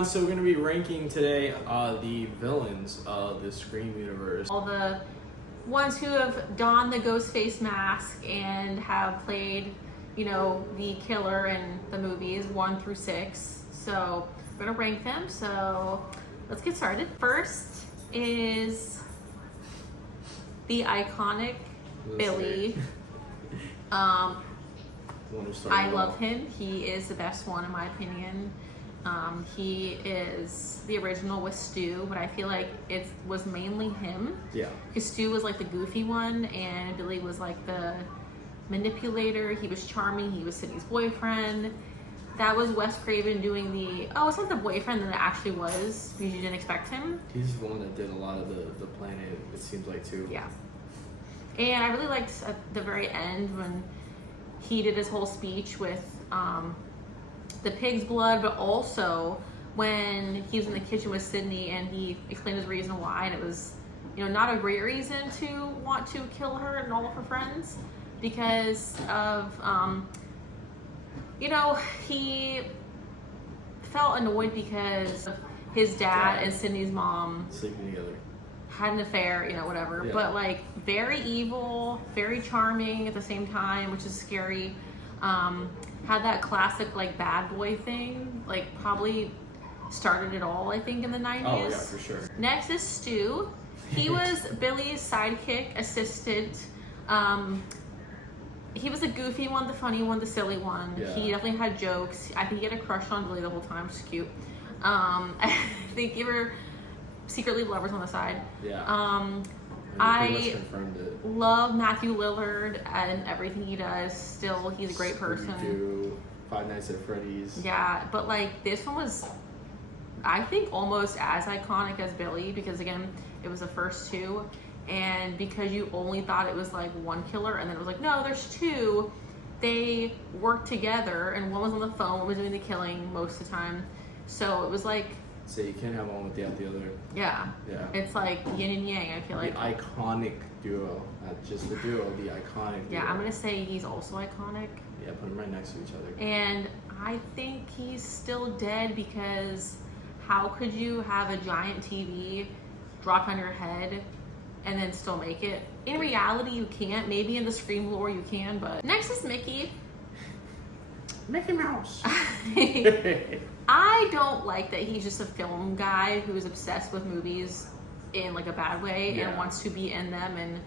everyone, so we're going to be ranking today the villains of the Scream universe. All the ones who have donned the Ghostface mask and have played, you know, the killer in the movies 1 through 6. So we're going to rank them, so let's get started. First is the iconic Billy. I love him. He is the best one in my opinion. He is the original with Stu, but I feel like it was mainly him. Yeah. Because Stu was like the goofy one, and Billy was like the manipulator. He was charming. He was Sydney's boyfriend. That was Wes Craven doing the, oh, it's not the boyfriend that it actually was, because you didn't expect him. He's the one that did a lot of the planet, it seems like, too. Yeah. And I really liked at the very end when he did his whole speech with the pig's blood, but also when he was in the kitchen with Sydney and he explained his reason why, and it was, you know, not a great reason to want to kill her and all of her friends because of, you know, he felt annoyed because his dad and Sydney's mom sleeping together, had an affair, you know, whatever. Yeah. But like very evil, very charming at the same time, which is scary. Had that classic like bad boy thing, like probably started it all, I think, in the 90s. Oh yeah, for sure. Next is Stu. He was Billy's sidekick, assistant. He was the goofy one, the funny one, the silly one. Yeah. He definitely had jokes. I think he had a crush on Billy the whole time, which is cute. I think they were secretly lovers on the side. Yeah. I love Matthew Lillard and everything he does. Still, he's a great person. Five Nights at Freddy's. Yeah, but like this one was, I think, almost as iconic as Billy because again, it was the first two, and because you only thought it was like one killer, and then it was like, no, there's two. They worked together, and one was on the phone, one was doing the killing most of the time. So it was like. So you can't have one without the other. Yeah. Yeah. It's like yin and yang, I feel like. The iconic duo. Not just the duo, the iconic duo. Yeah, I'm going to say he's also iconic. Yeah, put them right next to each other. And I think he's still dead because how could you have a giant TV drop on your head and then still make it? In reality, you can't. Maybe in the Scream lore you can, but... Next is Mickey. Mickey Mouse. I don't like that he's just a film guy who is obsessed with movies in like a bad way and wants to be in them and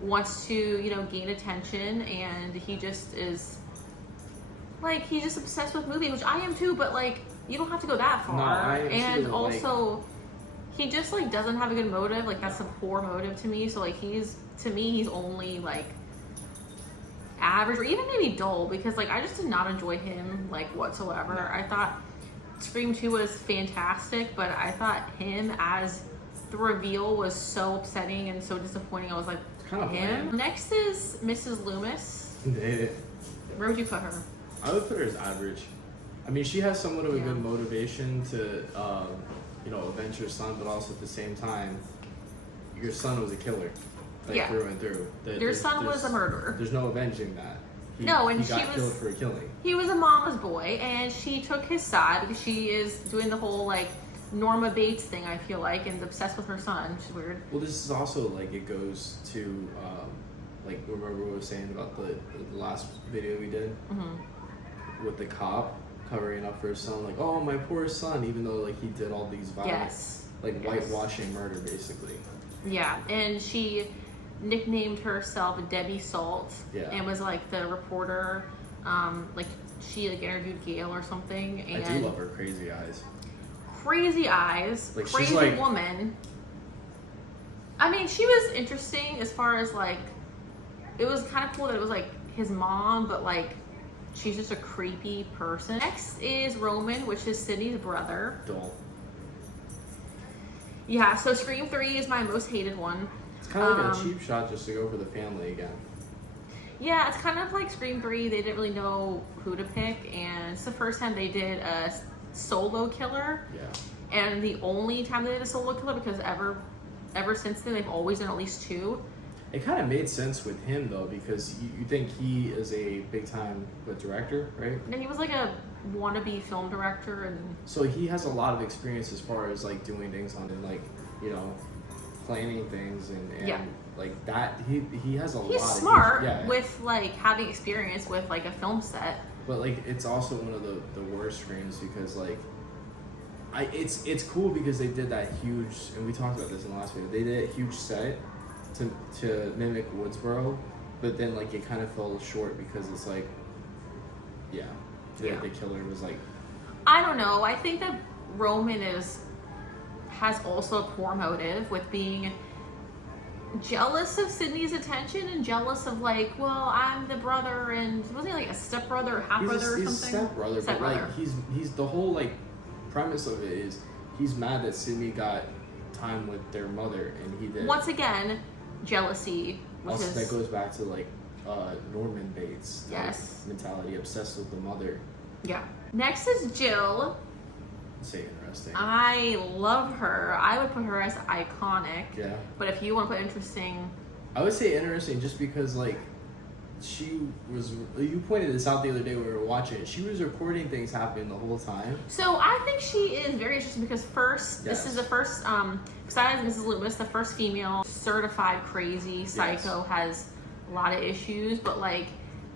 wants to, you know, gain attention, and he just is like, he's just obsessed with movies, which I am too, but like you don't have to go that far. No, and also he just like doesn't have a good motive. Like that's a poor motive to me. So like he's only like average or even maybe dull because like I just did not enjoy him like whatsoever. I thought Scream 2 was fantastic, but I thought him as the reveal was so upsetting and so disappointing. I was like, kind of him. Bland. Next is Mrs. Loomis. Where would you put her? I would put her as average. I mean, she has somewhat of a good motivation to, you know, avenge her son, but also at the same time, your son was a killer. Like through and through. Your son was a murderer. There's no avenging that. He got killed for a killing. He was a mama's boy, and she took his side because she is doing the whole like Norma Bates thing, I feel like, and is obsessed with her son, which is weird. Well, this is also like it goes to like remember what we were saying about the last video we did with the cop covering up for his son, like, oh, my poor son, even though like he did all these violent, whitewashing murder basically. Yeah, and she nicknamed herself Debbie Salt and was like the reporter, like she like interviewed Gail or something. And I do love her crazy eyes. Crazy eyes, like, crazy like, woman. I mean, she was interesting as far as like, it was kind of cool that it was like his mom, but like she's just a creepy person. Next is Roman, which is Sydney's brother. Dull. Yeah, so Scream 3 is my most hated one. It's kind of like a cheap shot just to go for the family again. Yeah, it's kind of like Scream 3. They didn't really know who to pick, and it's the first time they did a solo killer. Yeah. And the only time they did a solo killer, because ever since then they've always done at least two. It kind of made sense with him though, because you think he is a big time director, right? And he was like a wannabe film director, and so he has a lot of experience as far as like doing things on and like, you know, planning things and yeah. like that. He has a lot. He's smart with like having experience with like a film set. But like it's also one of the worst frames because like it's cool because they did that huge, and we talked about this in the last video. They did a huge set to mimic Woodsboro, but then like it kind of fell short because it's like the killer was like, I don't know. I think that Roman has also a poor motive with being jealous of Sydney's attention and jealous of like, well, I'm the brother, and wasn't he like a stepbrother or half brother or something? He's a stepbrother, but like he's the whole like premise of it is he's mad that Sydney got time with their mother and he did. Once again, jealousy. Also, that goes back to like Norman Bates mentality, obsessed with the mother. Yeah. Next is Jill. Say interesting. I love her. I would put her as iconic. Yeah. But if you want to put interesting, I would say interesting just because like she was. You pointed this out the other day when we were watching it. She was recording things happening the whole time. So I think she is very interesting because this is the first. Besides Mrs. Loomis, the first female certified crazy psycho has a lot of issues, but like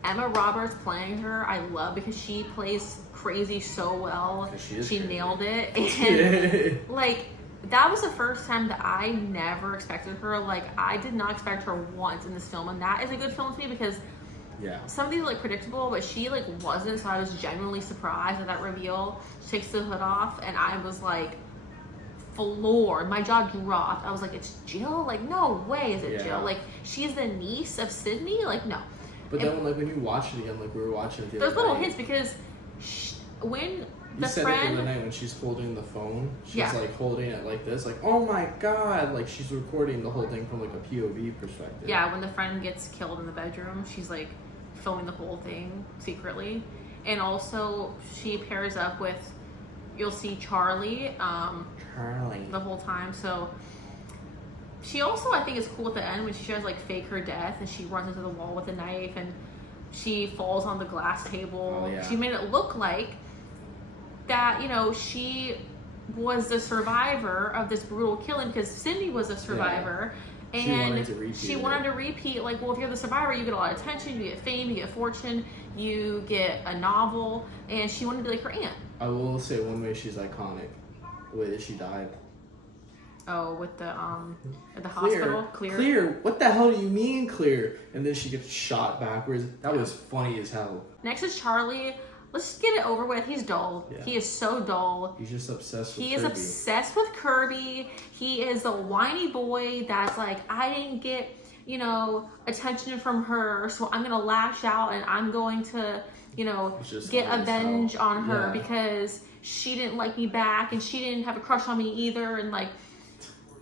Emma Roberts playing her, I love because she plays crazy so well. She nailed it, and like that was the first time that I never expected her. Like I did not expect her once in this film, and that is a good film to me because some of these are like predictable, but she like wasn't. So I was genuinely surprised at that reveal. She takes the hood off, and I was like floored. My jaw dropped. I was like, "It's Jill? Like no way is it Jill? Like she's the niece of Sydney? Like no." But then, like when you watch it again, like we were watching it the other night, there's little hints because when the said friend, it the other night when she's holding the phone, she's like holding it like this, like oh my god, like she's recording the whole thing from like a POV perspective. Yeah, when the friend gets killed in the bedroom, she's like filming the whole thing secretly, and also she pairs up with, you'll see Charlie the whole time. So she also, I think, is cool at the end when she tries to like fake her death and she runs into the wall with a knife and she falls on the glass table. Oh, yeah. She made it look like that, you know, she was the survivor of this brutal killing because Sydney was a survivor. Yeah. And she wanted to repeat, like, well, if you're the survivor, you get a lot of attention, you get fame, you get fortune, you get a novel, and she wanted to be like her aunt. I will say one way she's iconic, the way that she died. Oh, with the at the hospital, Clear. What the hell do you mean clear? And then she gets shot backwards. That was funny as hell. Next is Charlie. Let's just get it over with. He's dull. Yeah. He is so dull. He's just obsessed with Kirby. He is obsessed with Kirby. He is the whiny boy that's like, I didn't get, you know, attention from her, so I'm gonna lash out and I'm going to, you know, get avenge on her because she didn't like me back and she didn't have a crush on me either, and like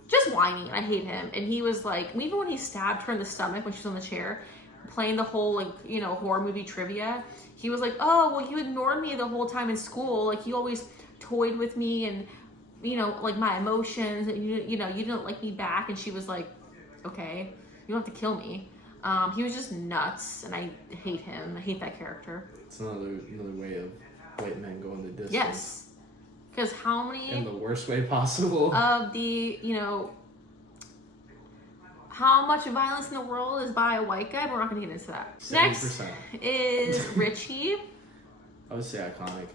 just whiny. I hate him. And he was like, even when he stabbed her in the stomach when she was on the chair, playing the whole like, you know, horror movie trivia, he was like, oh, well, you ignored me the whole time in school. Like you always toyed with me and, you know, like my emotions, and you know, you didn't like me back. And she was like, okay, you don't have to kill me. He was just nuts, and I hate him. I hate that character. It's another way of white men going the distance. Yes. Because how many... In the worst way possible. Of the, you know... How much violence in the world is by a white guy? But we're not going to get into that. 70%. Next is Richie. I would say iconic.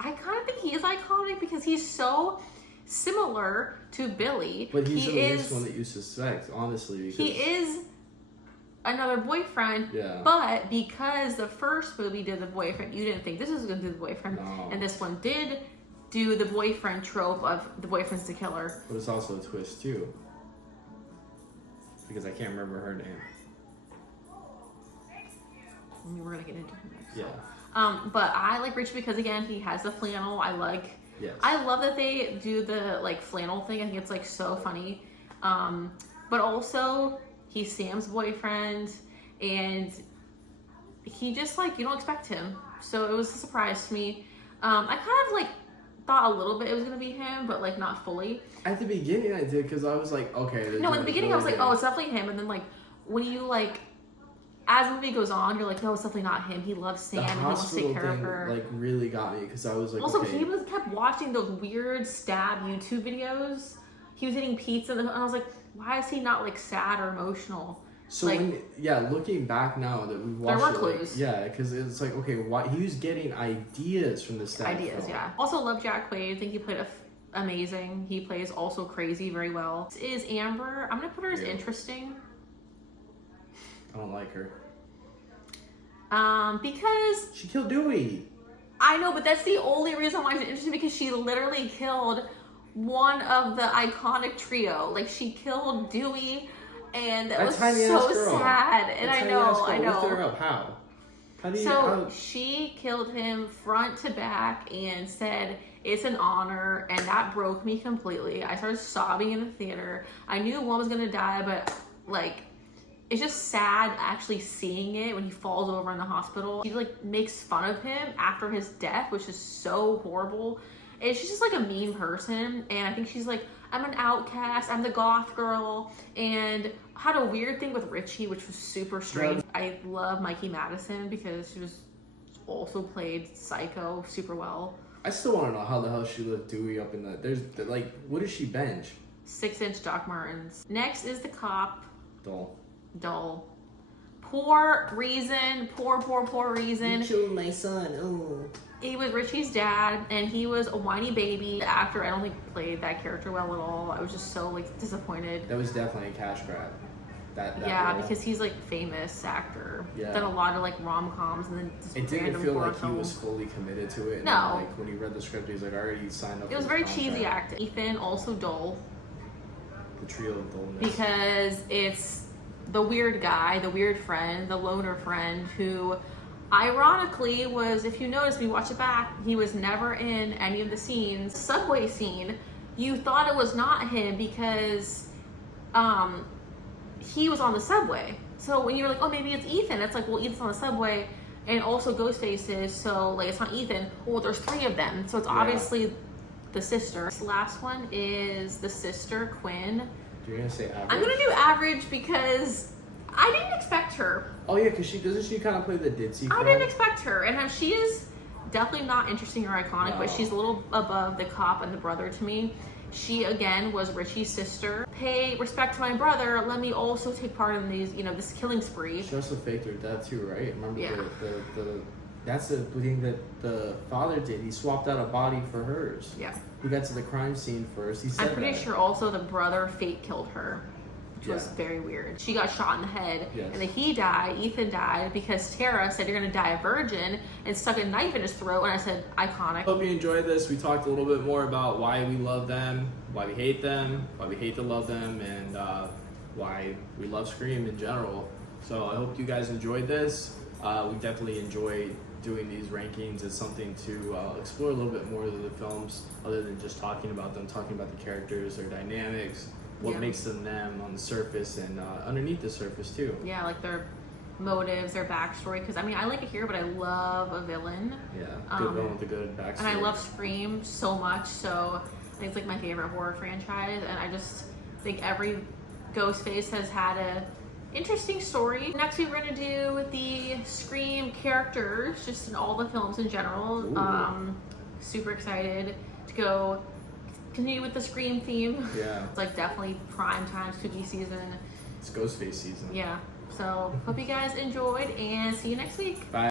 I kind of think he is iconic because he's so similar to Billy. But he's the least one that you suspect, honestly. Because he is another boyfriend, but because the first movie did the boyfriend, you didn't think this was going to do the boyfriend, and this one did do the boyfriend trope of the boyfriend's the killer. But it's also a twist too, because I can't remember her name. We're going to get into it next. Yeah. But I like Richie because again, he has the flannel. I love that they do the like flannel thing. I think it's like so funny. But also he's Sam's boyfriend, and he just like, you don't expect him. So it was a surprise to me. I kind of like thought a little bit it was gonna be him, but like not fully. At the beginning, I did because I was like, okay. No, at the beginning I was like, oh, it's definitely him, and then like when you like, as the movie goes on, you're like, no, it's definitely not him. He loves Sam and he wants to take care of her. Like really got me because I was like, also okay. he kept watching those weird stab YouTube videos. He was eating pizza, and I was like, why is he not like sad or emotional? So like, looking back now that we've watched there were it, clues. Like, because it's like, okay, why he was getting ideas from the stab ideas, film. yeah. Also love Jack Quaid. I think he played amazing. He plays also crazy very well. This is Amber. I'm gonna put her as interesting. I don't like her. Because she killed Dewey. I know, but that's the only reason why she's interesting, because she literally killed one of the iconic trio. Like she killed Dewey, and that was so sad. And I know. Lift her up. How? She killed him front to back and said, it's an honor, and that broke me completely. I started sobbing in the theater. I knew one was gonna die, but like, it's just sad actually seeing it when he falls over in the hospital. She like makes fun of him after his death, which is so horrible. And she's just like a mean person, and I think she's like, I'm an outcast, I'm the goth girl, and had a weird thing with Richie, which was super strange. I love Mikey Madison because she was also played Psycho super well. I still want to know how the hell she lifted Dewey up in the. There's like, what does she bench? 6-inch Doc Martens. Next is the cop. Dull. Poor reason. Poor reason. You killed my son. Oh. He was Richie's dad, and he was a whiny baby. The actor, I don't think played that character well at all. I was just so like disappointed. That was definitely a cash grab. That yeah, role. because he's like famous actor. Yeah. Done a lot of like rom-coms and then just it didn't feel like films. he was fully committed to it. And no. Then, like when he read the script, he's like, I already signed up. It was very cheesy acting. Ethan also dull. The trio of dullness. Because it's the weird guy, the weird friend, the loner friend who, ironically, was, if you notice, when you watch it back, he was never in any of the scenes. Subway scene, you thought it was not him because he was on the subway. So when you're like, oh, maybe it's Ethan, it's like, well, Ethan's on the subway, and also Ghostface is, so like it's not Ethan. Well, there's 3 of them, so it's obviously the sister. This last one is the sister, Quinn. You're gonna say average? I'm gonna do average because I didn't expect her. Oh yeah, because doesn't she kind of play the ditzy I didn't expect her, and she is definitely not interesting or iconic, but she's a little above the cop and the brother to me. She again was Richie's sister. Pay respect to my brother. Let me also take part in these, this killing spree. She also faked her death too, right? Remember Yeah. That's the thing that the father did. He swapped out a body for hers. Yeah. He got to the crime scene first. He said I'm pretty sure also the brother fake killed her, which was very weird. She got shot in the head, and then Ethan died because Tara said, you're gonna die a virgin, and stuck a knife in his throat, and I said, iconic. Hope you enjoyed this. We talked a little bit more about why we love them, why we hate them, why we hate to love them, and why we love Scream in general. So I hope you guys enjoyed this. We definitely enjoy doing these rankings. It's something to explore a little bit more of the films, other than just talking about them, talking about the characters, their dynamics, what makes them on the surface and underneath the surface too. Yeah, like their motives, their backstory. Because I mean, I like it here, but I love a villain. Yeah, good villain with a good backstory. And I love Scream so much, so I think it's like my favorite horror franchise. And I just think every Ghostface has had a interesting story. Next week we're gonna do the Scream characters, just in all the films in general. Super excited to go continue with the Scream theme. Yeah. It's like definitely prime time, spooky season. It's Ghostface season. Yeah. So hope you guys enjoyed, and see you next week. Bye.